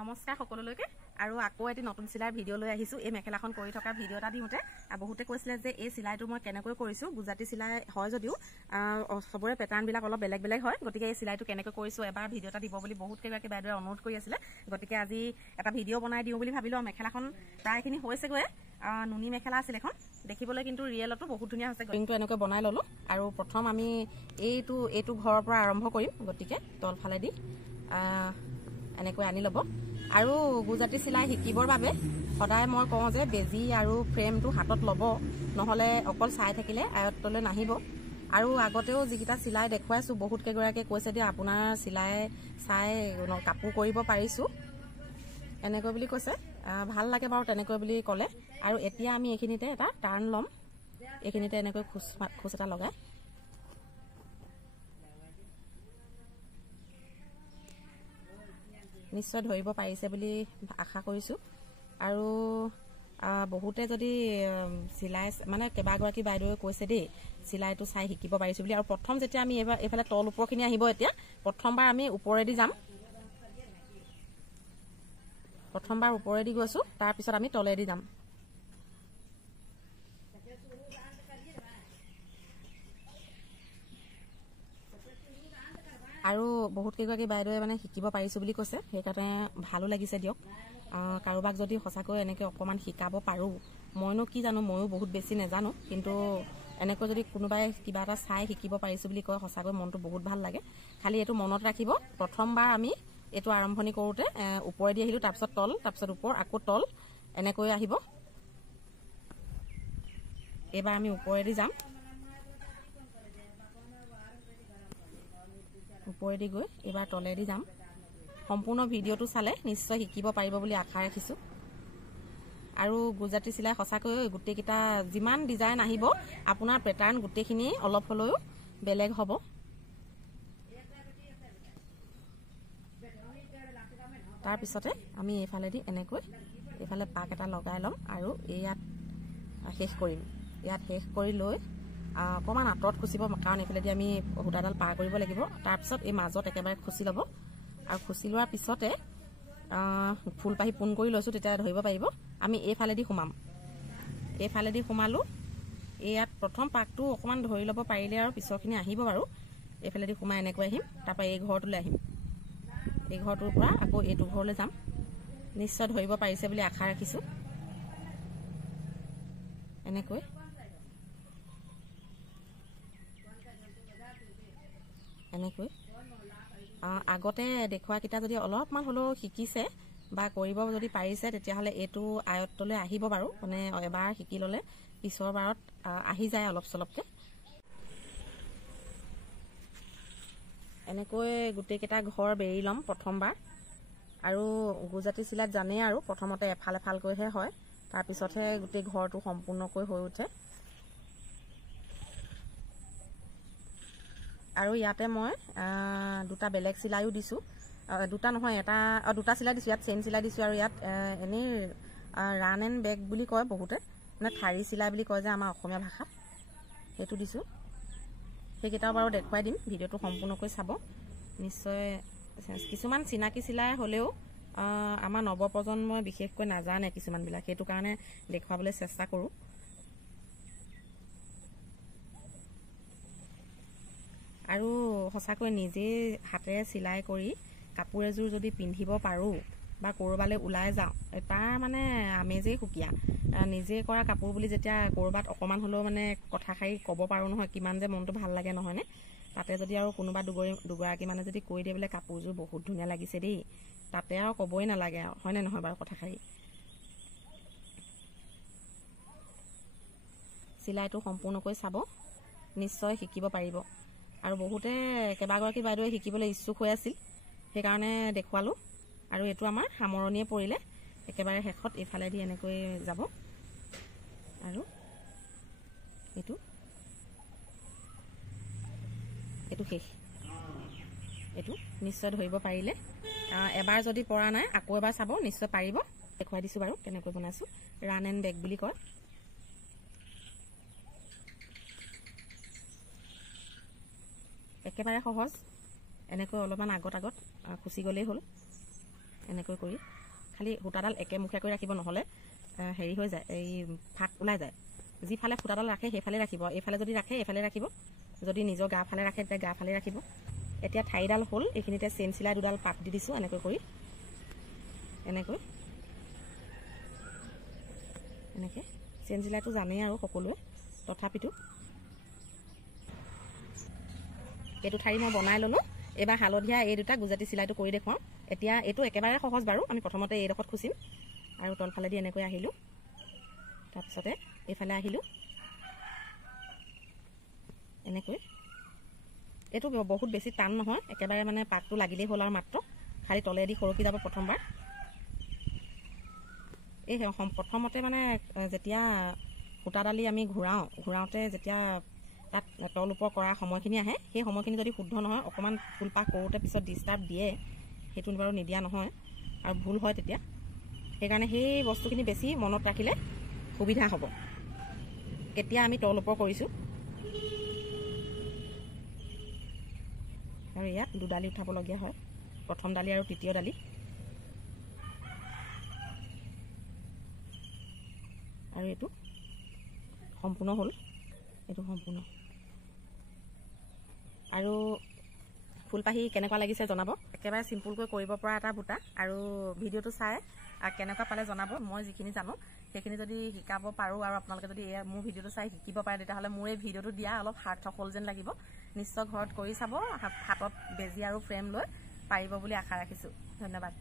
নমস্কাৰ সকলোলৈকে আৰু আকৌ এটি নতুন চিলাইৰ ভিডিঅ' লৈ আহিছোঁ। এই মেখেলাখন কৰি থকা ভিডিঅ' এটা দিওঁতে বহুতে কৈছিলে যে এই চিলাইটো মই কেনেকৈ কৰিছোঁ। গুজৰাটী চিলাই হয় যদিও চবৰে পেটাৰ্ণবিলাক অলপ বেলেগ বেলেগ হয়, গতিকে এই চিলাইটো কেনেকৈ কৰিছোঁ এবাৰ ভিডিঅ' এটা দিব বুলি বহুত কেইগৰাকী বাইদেৱে অনুৰোধ কৰি আছিলে। গতিকে আজি এটা ভিডিঅ' বনাই দিওঁ বুলি ভাবিলোঁ। মেখেলাখন প্ৰায়খিনি হৈছেগৈ, নুনি মেখেলা আছিল এখন, দেখিবলৈ কিন্তু ৰিয়েলতো বহুত ধুনীয়া হৈছে। ৰিংটো এনেকৈ বনাই ল'লোঁ আৰু প্ৰথম আমি এইটো ঘৰৰ পৰা আৰম্ভ কৰিম। গতিকে তলফালেদি এনেকৈ আনি ল'ব। আৰু গুজৰাটী চিলাই শিকিবৰ বাবে সদায় মই কওঁ যে বেজি আৰু ফ্ৰেমটো হাতত ল'ব, নহ'লে অকল চাই থাকিলে আয়ত্তলৈ নাহিব। আৰু আগতেও যিকেইটা চিলাই দেখুৱাইছোঁ বহুত কেইগৰাকীয়ে কৈছে যে আপোনাৰ চিলাই চাই কাপোৰ কৰিব পাৰিছোঁ এনেকৈ বুলি কৈছে। ভাল লাগে বাৰু তেনেকৈ বুলি ক'লে। আৰু এতিয়া আমি এইখিনিতে এটা টাৰ্ণ ল'ম, এইখিনিতে এনেকৈ খোজ এটা লগাই নিশ্চয় ধৰিব পাৰিছে বুলি আশা কৰিছোঁ। আৰু বহুতে যদি চিলাই মানে কেইবাগৰাকী বাইদেৱে কৈছে দেই চিলাইটো চাই শিকিব পাৰিছোঁ বুলি। আৰু প্ৰথম যেতিয়া আমি এইফালে তল ওপৰখিনি আহিব, এতিয়া প্ৰথমবাৰ আমি ওপৰেদি যাম। প্ৰথমবাৰ ওপৰেদি গৈছোঁ, তাৰপিছত আমি তলেদি যাম। আৰু বহুত কেইগৰাকী বাইদেৱে মানে শিকিব পাৰিছোঁ বুলি কৈছে, সেইকাৰণে ভালো লাগিছে দিয়ক। কাৰোবাক যদি সঁচাকৈ এনেকৈ অকণমান শিকাব পাৰোঁ, মইনো কি জানো, ময়ো বহুত বেছি নাজানো, কিন্তু এনেকৈ যদি কোনোবাই কিবা এটা চাই শিকিব পাৰিছোঁ বুলি কয় সঁচাকৈ মনটো বহুত ভাল লাগে। খালি এইটো মনত ৰাখিব, প্ৰথমবাৰ আমি এইটো আৰম্ভণি কৰোঁতে ওপৰেদি আহিলোঁ, তাৰপিছত তল, তাৰপিছত ওপৰ, আকৌ তল, এনেকৈ আহিব। এইবাৰ আমি ওপৰেদি যাম, ওপৰেদি গৈ এইবাৰ তলেদি যাম। সম্পূৰ্ণ ভিডিঅ'টো চালে নিশ্চয় শিকিব পাৰিব বুলি আশা ৰাখিছোঁ। আৰু গুজৰাটী চিলাই সঁচাকৈ গোটেইকেইটা যিমান ডিজাইন আহিব আপোনাৰ পেটাৰ্ণ গোটেইখিনি অলপ হ'লেও বেলেগ হ'ব। তাৰপিছতে আমি এইফালেদি এনেকৈ এইফালে পাক এটা লগাই ল'ম আৰু ইয়াত শেষ কৰিম। ইয়াত শেষ কৰি লৈ অকণমান আঁতৰত খুচিব, কাৰণ এইফালেদি আমি সূতাডাল পাৰ কৰিব লাগিব। তাৰপিছত এই মাজত একেবাৰে খুচি ল'ব, আৰু খুচি লোৱাৰ পিছতে ফুলপাহি পোন কৰি লৈছোঁ, তেতিয়া ধৰিব পাৰিব। আমি এইফালেদি সোমাম, এইফালেদি সোমালোঁ। ইয়াত প্ৰথম পাকটো অকণমান ধৰি ল'ব পাৰিলে আৰু পিছৰখিনি আহিব বাৰু। এইফালেদি সোমাই এনেকৈ আহিম, তাৰপৰা এই ঘৰটোলৈ আহিম, এই ঘৰটোৰ পৰা আকৌ এইটো ঘৰলৈ যাম। নিশ্চয় ধৰিব পাৰিছে বুলি আশা ৰাখিছোঁ। এনেকৈ আগতে দেখুৱাকেইটা যদি অলপমান হ'লেও শিকিছে বা কৰিব যদি পাৰিছে, তেতিয়াহ'লে এইটো আয়ত্তলৈ আহিব বাৰু। মানে এবাৰ শিকি ল'লে পিছৰ বাৰত আহি যায় অলপ চলপকৈ। এনেকৈ গোটেইকেইটা ঘৰ বেৰি ল'ম প্ৰথমবাৰ। আৰু গুজৰাটী চিলাইত জানেই আৰু প্ৰথমতে এফাল এফালকৈহে হয়, তাৰপিছতহে গোটেই ঘৰটো সম্পূৰ্ণকৈ হৈ উঠে। আৰু ইয়াতে মই দুটা বেলেগ চিলাইও দিছোঁ, দুটা নহয় দুটা চিলাই দিছোঁ। ইয়াত চেইন চিলাই দিছোঁ, আৰু ইয়াত এনেই ৰান এণ্ড বেগ বুলি কয় বহুতে, মানে ঠাৰি চিলাই বুলি কয় যে আমাৰ অসমীয়া ভাষাত, সেইটো দিছোঁ। সেইকেইটাও বাৰু দেখুৱাই দিম, ভিডিঅ'টো সম্পূৰ্ণকৈ চাব নিশ্চয়। কিছুমান চিনাকি চিলাই হ'লেও আমাৰ নৱপ্ৰজন্মই বিশেষকৈ নাজানে কিছুমানবিলাক, সেইটো কাৰণে দেখুৱাবলৈ চেষ্টা কৰোঁ। আৰু সঁচাকৈ নিজে হাতেৰে চিলাই কৰি কাপোৰ এযোৰ যদি পিন্ধিব পাৰোঁ বা ক'ৰবালৈ ওলাই যাওঁ, তাৰ মানে আমেজেই সুকীয়া। নিজে কৰা কাপোৰ বুলি যেতিয়া ক'ৰবাত অকণমান হ'লেও মানে কথাষাৰি ক'ব পাৰোঁ নহয়, কিমান যে মনটো ভাল লাগে নহয়নে। তাতে যদি আৰু কোনোবা দুগৰাকী মানে যদি কৈ দিয়ে বোলে কাপোৰযোৰ বহুত ধুনীয়া লাগিছে দেই, তাতে আৰু ক'বই নালাগে আৰু, হয়নে নহয় বাৰু কথাষাৰি। চিলাইটো সম্পূৰ্ণকৈ চাব, নিশ্চয় শিকিব পাৰিব। আৰু বহুতে কেইবাগৰাকী বাইদেৱে শিকিবলৈ ইচ্ছুক হৈ আছিল, সেইকাৰণে দেখুৱালোঁ। আৰু এইটো আমাৰ সামৰণিয়ে পৰিলে, একেবাৰে শেষত এইফালেদি এনেকৈ যাব। আৰু এইটো শেষ। এইটো নিশ্চয় ধৰিব পাৰিলে। এবাৰ যদি পৰা নাই আকৌ এবাৰ চাব, নিশ্চয় পাৰিব। দেখুৱাই দিছোঁ বাৰু কেনেকৈ বনাইছোঁ। ৰান এণ্ড বেগ বুলি কয়। একেবাৰে সহজ, এনেকৈ অলপমান আগত খুচি গ'লেই হ'ল। এনেকৈ কৰি খালি সূতাডাল একেমুখীয়া কৰি ৰাখিব, নহ'লে হেৰি হৈ যায়, এই ফাক ওলাই যায়। যিফালে সূতাডাল ৰাখে সেইফালে ৰাখিব, এইফালে যদি ৰাখে এইফালে ৰাখিব, যদি নিজৰ গা ফালে ৰাখে তেতিয়া গা ফালে ৰাখিব। এতিয়া ঠাইডাল হ'ল, এইখিনিতে চেইন চিলাই দুডাল পাত দি দিছোঁ এনেকৈ কৰি, এনেকৈ এনেকৈ চেইন চিলাইটো জানেই আৰু সকলোৱে, তথাপিতো এইটো ঠাৰি মই বনাই ল'লোঁ। এইবাৰ হালধীয়া এই দুটা গুজৰাটী চিলাইটো কৰি দেখুৱাওঁ। এতিয়া এইটো একেবাৰে সহজ বাৰু, আমি প্ৰথমতে এইডোখৰত খুচিম আৰু তলফালেদি এনেকৈ আহিলোঁ, তাৰপিছতে এইফালে আহিলোঁ এনেকৈ। এইটো বহুত বেছি টান নহয়, একেবাৰে মানে পাকটো লাগিলেই হ'ল আৰু মাত্ৰ, খালি তলেদি সৰকি যাব প্ৰথমবাৰ। এই প্ৰথমতে মানে যেতিয়া সূতাডালি আমি ঘূৰাওঁতে যেতিয়া তাত তল ওপৰ কৰা সময়খিনি আহে, সেই সময়খিনি যদি শুদ্ধ নহয়, অকণমান ফুলপাহ কৰোঁতে পিছত ডিষ্টাৰ্ব দিয়ে, সেইটো বাৰু নিদিয়া নহয় আৰু ভুল হয় তেতিয়া। সেইকাৰণে সেই বস্তুখিনি বেছি মনত ৰাখিলে সুবিধা হ'ব। এতিয়া আমি তল ওপৰ কৰিছোঁ আৰু ইয়াত দুডালি উঠাবলগীয়া হয়, প্ৰথম ডালি আৰু তৃতীয় ডালি। আৰু এইটো সম্পূৰ্ণ হ'ল, এইটো সম্পূৰ্ণ। আৰু ফুলপাহি কেনেকুৱা লাগিছে জনাব। একেবাৰে চিম্পুলকৈ কৰিব পৰা এটা বুটা, আৰু ভিডিঅ'টো চাই কেনেকুৱা পালে জনাব। মই যিখিনি জানো সেইখিনি যদি শিকাব পাৰোঁ আৰু আপোনালোকে যদি মোৰ ভিডিঅ'টো চাই শিকিব পাৰে, তেতিয়াহ'লে মোৰ এই ভিডিঅ'টো দিয়া অলপ সাৰ্থক হ'ল যেন লাগিব। নিশ্চয় ঘৰত কৰি চাব, হাতত বেজী আৰু ফ্ৰেম লৈ পাৰিব বুলি আশা ৰাখিছোঁ। ধন্যবাদ।